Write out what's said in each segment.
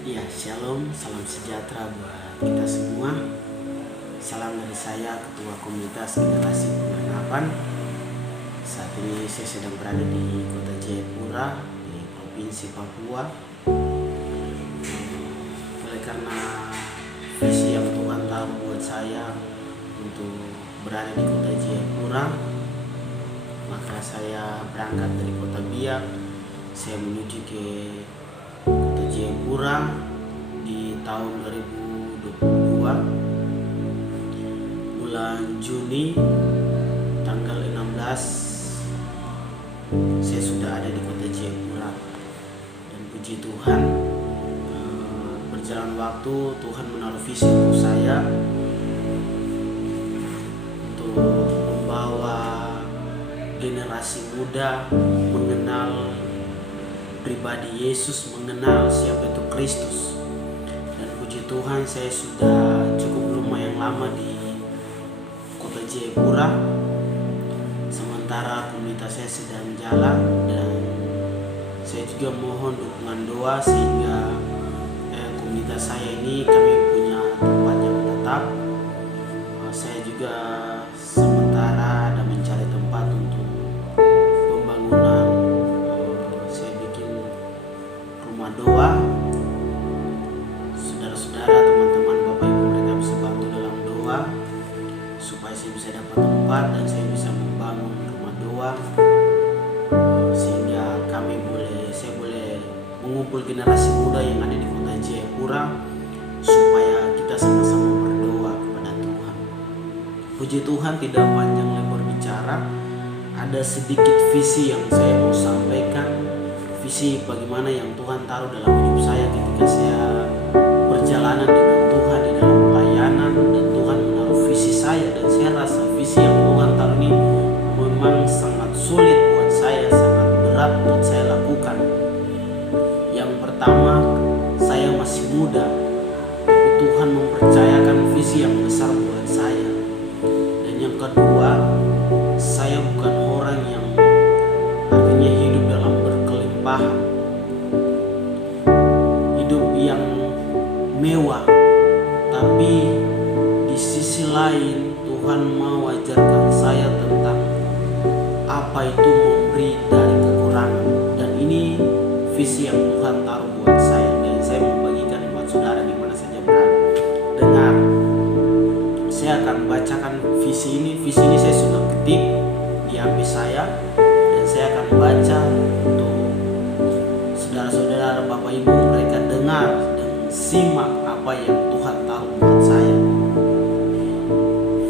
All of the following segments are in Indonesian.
Ya, shalom, salam sejahtera buat kita semua. Salam dari saya, Ketua Komunitas Generasi Pengharapan. Saat ini saya sedang berada di Kota Jayapura, di Provinsi Papua. Oleh karena visi yang Tuhan taruh buat saya untuk berada di Kota Jayapura, maka saya berangkat dari Kota Biak. Saya menuju ke Kota Jayapura di tahun 2022 bulan Juni tanggal 16 saya sudah ada di Kota Jayapura, dan puji Tuhan, berjalan waktu Tuhan menaruh visi untuk saya untuk membawa generasi muda mengenal pribadi Yesus, mengenal siapa itu Kristus. Dan puji Tuhan, saya sudah cukup lumayan lama di Kota Jayapura, sementara komunitas saya sedang jalan, dan saya juga mohon dukungan doa sehingga komunitas saya ini kami punya tempat yang tetap. Saya juga sementara ada mencari tempat untuk pembangunan. Saya bikin rumah doa. Saudara-saudara, teman-teman, Bapak Ibu, mereka bisa bantu dalam doa supaya saya bisa dapat tempat dan saya bisa membangun rumah doa, sehingga saya boleh mengumpul generasi muda yang ada di Kota Jayapura supaya kita sama-sama berdoa kepada Tuhan. Puji Tuhan, tidak panjang lebar bicara, ada sedikit visi yang saya mau sampaikan. Visi bagaimana yang Tuhan taruh dalam hidup saya ketika saya perjalanan dengan Tuhan di dalam pelayanan, dan Tuhan menaruh visi saya, dan saya rasa visi yang Tuhan taruh ini memang sangat sulit buat saya, sangat berat untuk saya lakukan. Yang pertama, saya masih muda, tapi Tuhan mempercayakan visi yang besar buat saya. Dan yang kedua, saya bukan orang yang artinya hidup dalam berkelimpahan, hidup yang mewah, tapi di sisi lain Tuhan mau ajarkan saya tentang apa itu memberi dari kekurangan. Dan ini visi yang Tuhan taruh buat saya, dan saya mau bagikan buat saudara di mana saja berada. Dengar, saya akan bacakan visi ini. Visi ini saya sudah ketik di HP saya, dan saya akan baca untuk saudara-saudara, Bapak Ibu, mereka dengar dan simak apa yang Tuhan taruh buat saya.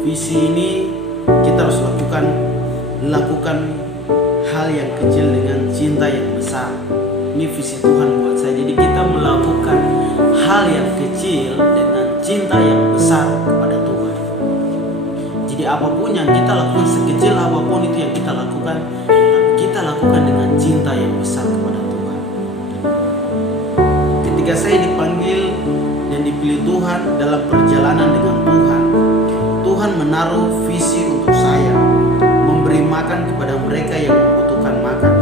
Visi ini kita harus lakukan hal yang kecil dengan cinta yang besar. Ini visi Tuhan buat saya. Jadi kita melakukan hal yang kecil dengan cinta yang besar kepada Tuhan. Jadi apapun yang kita lakukan, sekecil apapun itu yang kita lakukan, kita lakukan dengan cinta yang besar kepada Tuhan. Ketika saya dipanggil dan dipilih Tuhan dalam perjalanan dengan Tuhan, Tuhan menaruh visi untuk saya, memberi makan kepada mereka yang membutuhkan makan,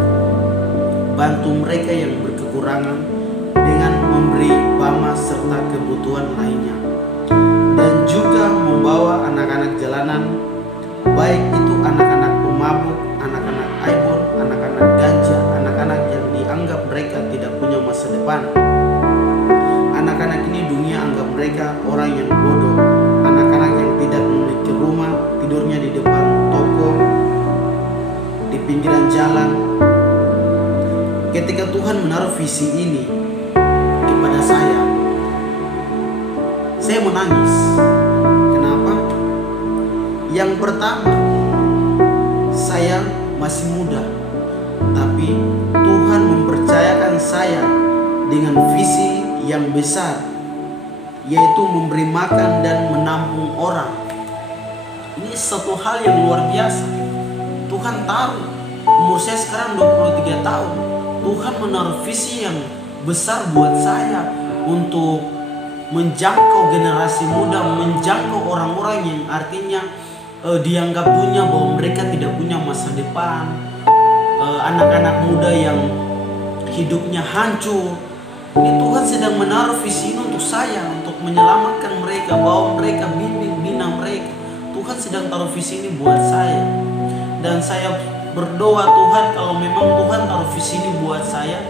bantu mereka yang berkekurangan dengan memberi bama serta kebutuhan lainnya, dan juga membawa anak-anak jalanan, baik itu anak-anak pemabuk, anak-anak aibon, anak-anak ganja, anak-anak yang dianggap mereka tidak punya masa depan. Anak-anak ini dunia anggap mereka orang yang bodoh, anak-anak yang tidak memiliki rumah, tidurnya di depan toko, di pinggiran jalan. Ketika Tuhan menaruh visi ini kepada saya menangis. Kenapa? Yang pertama, saya masih muda, tapi Tuhan mempercayakan saya dengan visi yang besar, yaitu memberi makan dan menampung orang. Ini satu hal yang luar biasa. Tuhan taruh, umur saya sekarang 23 tahun. Tuhan menaruh visi yang besar buat saya untuk menjangkau generasi muda, menjangkau orang-orang yang artinya dianggap punya bahwa mereka tidak punya masa depan, anak-anak muda yang hidupnya hancur, Ini Tuhan sedang menaruh visi ini untuk saya, untuk menyelamatkan mereka, bawa mereka, bimbing, bina mereka. Tuhan sedang taruh visi ini buat saya. Dan saya berdoa, Tuhan, kalau memang Tuhan taruh visi ini buat saya,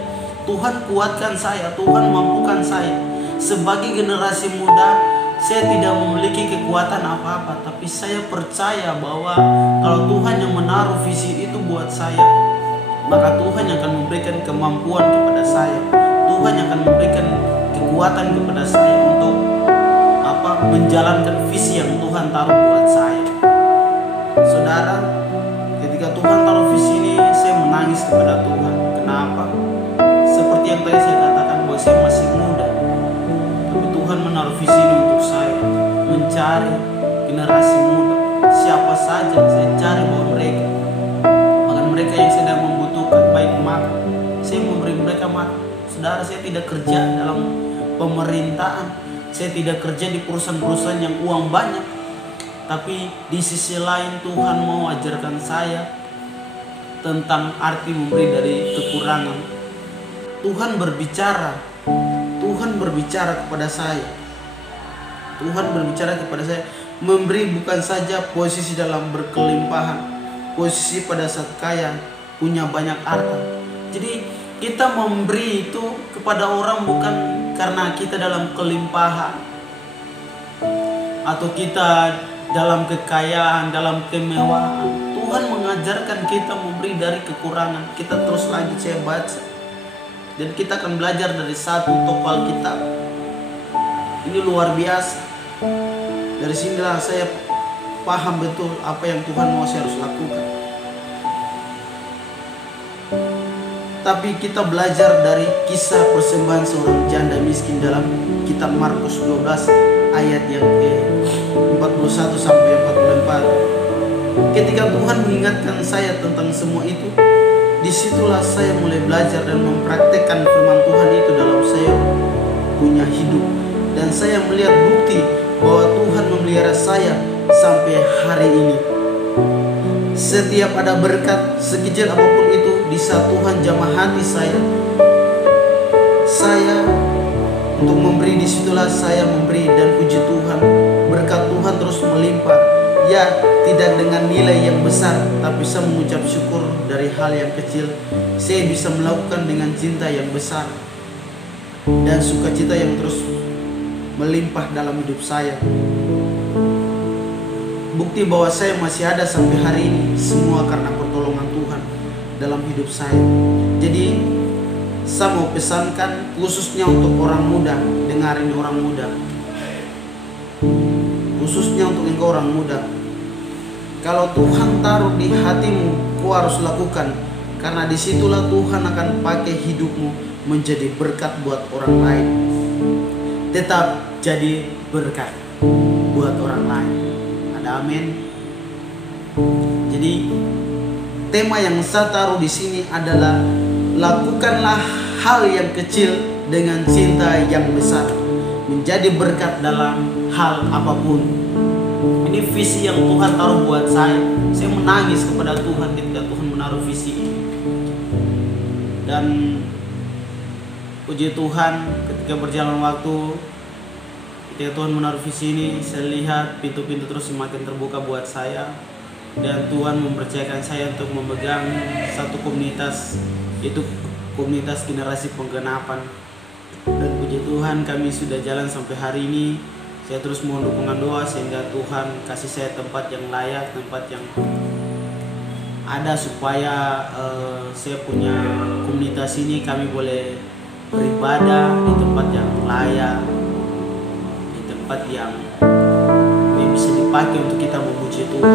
Tuhan kuatkan saya, Tuhan mampukan saya. Sebagai generasi muda, saya tidak memiliki kekuatan apa-apa, tapi saya percaya bahwa kalau Tuhan yang menaruh visi itu buat saya, maka Tuhan yang akan memberikan kemampuan kepada saya. Tuhan yang akan memberikan kekuatan kepada saya untuk menjalankan visi yang Tuhan taruh buat saya. Saudara, ketika Tuhan taruh visi ini, saya menangis kepada Tuhan. Kenapa? Seperti yang tadi saya katakan bahwa saya masih muda, tapi Tuhan menaruh visi ini untuk saya, mencari generasi muda. Siapa saja saya cari bahwa mereka, bahkan mereka yang sedang membutuhkan baik makan, saya memberi mereka makan. Saudara, saya tidak kerja dalam pemerintahan, saya tidak kerja di perusahaan-perusahaan yang uang banyak, tapi di sisi lain Tuhan mau ajarkan saya tentang arti memberi dari kekurangan. Tuhan berbicara kepada saya. Tuhan berbicara kepada saya, memberi bukan saja posisi dalam berkelimpahan, posisi pada saat kaya, punya banyak harta. Jadi kita memberi itu kepada orang bukan karena kita dalam kelimpahan atau kita dalam kekayaan, dalam kemewahan. Tuhan mengajarkan kita memberi dari kekurangan. Kita terus lagi saya baca, dan kita akan belajar dari satu tokoh Alkitab. Ini luar biasa. Dari sinilah saya paham betul apa yang Tuhan mau saya harus lakukan. Tapi kita belajar dari kisah persembahan seorang janda miskin dalam kitab Markus 12 ayat yang ke-41 sampai 44. Ketika Tuhan mengingatkan saya tentang semua itu, disitulah saya mulai belajar dan mempraktekkan firman Tuhan itu dalam saya punya hidup. Dan saya melihat bukti bahwa Tuhan memelihara saya sampai hari ini. Setiap ada berkat sekecil apapun itu, di saat Tuhan jamah hati saya untuk memberi, disitulah saya memberi. Dan puji Tuhan, berkat Tuhan terus melimpah. Ya, tidak dengan nilai yang besar, tapi saya mengucap syukur dari hal yang kecil. Saya bisa melakukan dengan cinta yang besar dan sukacita yang terus melimpah dalam hidup saya. Bukti bahwa saya masih ada sampai hari ini, semua karena pertolongan Tuhan dalam hidup saya. Jadi saya mau pesankan khususnya untuk orang muda, dengarin orang muda, khususnya untuk engkau orang muda. Kalau Tuhan taruh di hatimu, kau harus lakukan, karena disitulah Tuhan akan pakai hidupmu menjadi berkat buat orang lain. Tetap jadi berkat buat orang lain. Ada amin. Jadi tema yang saya taruh di sini adalah lakukanlah hal yang kecil dengan cinta yang besar, menjadi berkat dalam hal apapun. Ini visi yang Tuhan taruh buat saya. Saya menangis kepada Tuhan ketika Tuhan menaruh visi ini. Dan puji Tuhan, ketika berjalan waktu, ketika Tuhan menaruh visi ini, saya lihat pintu-pintu terus semakin terbuka buat saya. Dan Tuhan mempercayakan saya untuk memegang satu komunitas, yaitu komunitas generasi penggenapan. Dan puji Tuhan, kami sudah jalan sampai hari ini. Saya terus mohon dukungan doa sehingga Tuhan kasih saya tempat yang layak, tempat yang ada, supaya saya punya komunitas ini, kami boleh beribadah di tempat yang layak, di tempat yang bisa dipakai untuk kita memuji Tuhan.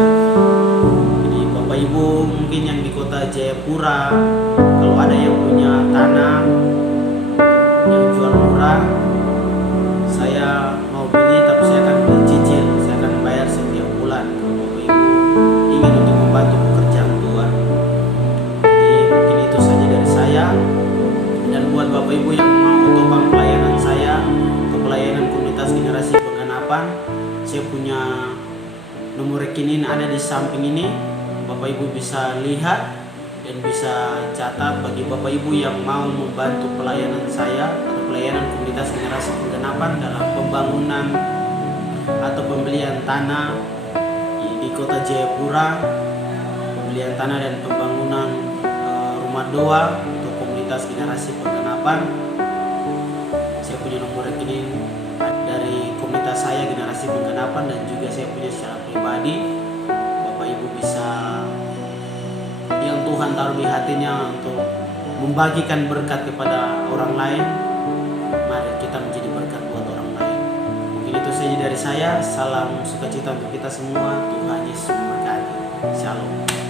Jadi Bapak Ibu mungkin yang di kota Jayapura, kalau ada yang punya tanah yang jual murah, saya mau beli, tapi saya akan beli cicil, saya akan bayar setiap bulan. Kalau Bapak Ibu ingin untuk membantu pekerjaan Tuhan, jadi mungkin itu saja dari saya. Dan buat Bapak Ibu yang mau topang pelayanan saya atau pelayanan komunitas generasi penggenapan, saya punya nomor rekening ada di samping ini. Bapak Ibu bisa lihat dan bisa catat bagi Bapak Ibu yang mau membantu pelayanan saya atau pelayanan komunitas generasi penggenapan dalam pembangunan atau pembelian tanah di kota Jayapura, pembelian tanah dan pembangunan rumah doa untuk komunitas generasi penggenapan. Saya punya nomor rekening dari komunitas saya generasi penggenapan, dan juga saya punya secara pribadi. Bapak Ibu bisa, yang Tuhan taruh di hatinya untuk membagikan berkat kepada orang lain, mari kita menjadi berkat buat orang lain. Mungkin itu saja dari saya. Salam sukacita untuk kita semua. Tuhan Yesus memberkati. Shalom.